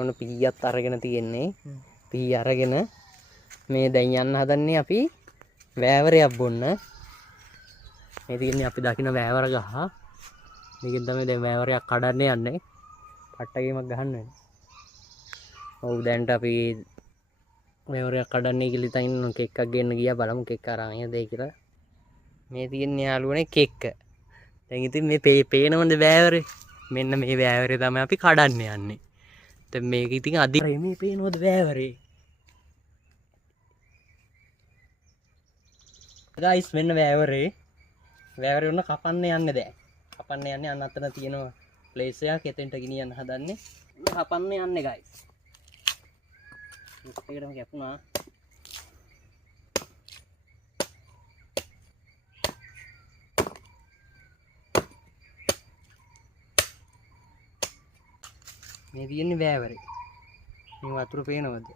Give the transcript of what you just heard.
ඔන්න පීයත් අරගෙන තියෙන්නේ. පී අරගෙන මේ දැන් යන්න හදන්නේ අපි වෑවරයක් බොන්න. මේ තියෙන්නේ අපි දකින්න වෑවර ගහ. මේකෙන් තමයි දැන් වෑවරයක් කඩන්න යන්නේ. පට්ටගේමක් ගහන්න වෙන්නේ. ඔව් දැන්ට අපි වෑවරයක් කඩන්නේ කියලා ඉතින් කෙක්කක් ගෙන්න ගියා බලමු කෙක්ක අරන් එන්නද කියලා. මේ තියෙන්නේ යාළුවනේ කෙක්ක. දැන් ඉතින් මේ පේනවද වෑවරේ? මෙන්න මේ වෑවරේ තමයි අපි කඩන්න යන්නේ. දැන් මේක ඉතින් අදි මේ පේනවද වෑවරේ? ගයිස් මෙන්න වෑවරේ. වෑවරේ උන්න කපන්න යන්නේ දැන්. කපන්න යන්නේ අන්න අතන තියෙන ප්ලේස් එකක් එතෙන්ට ගෙනියන්න හදන්නේ. කපන්න යන්නේ ගයිස්. මේකටම කැපුණා. මේ තියෙන්නේ වෑවරේ. මේ වතුර පේනවද?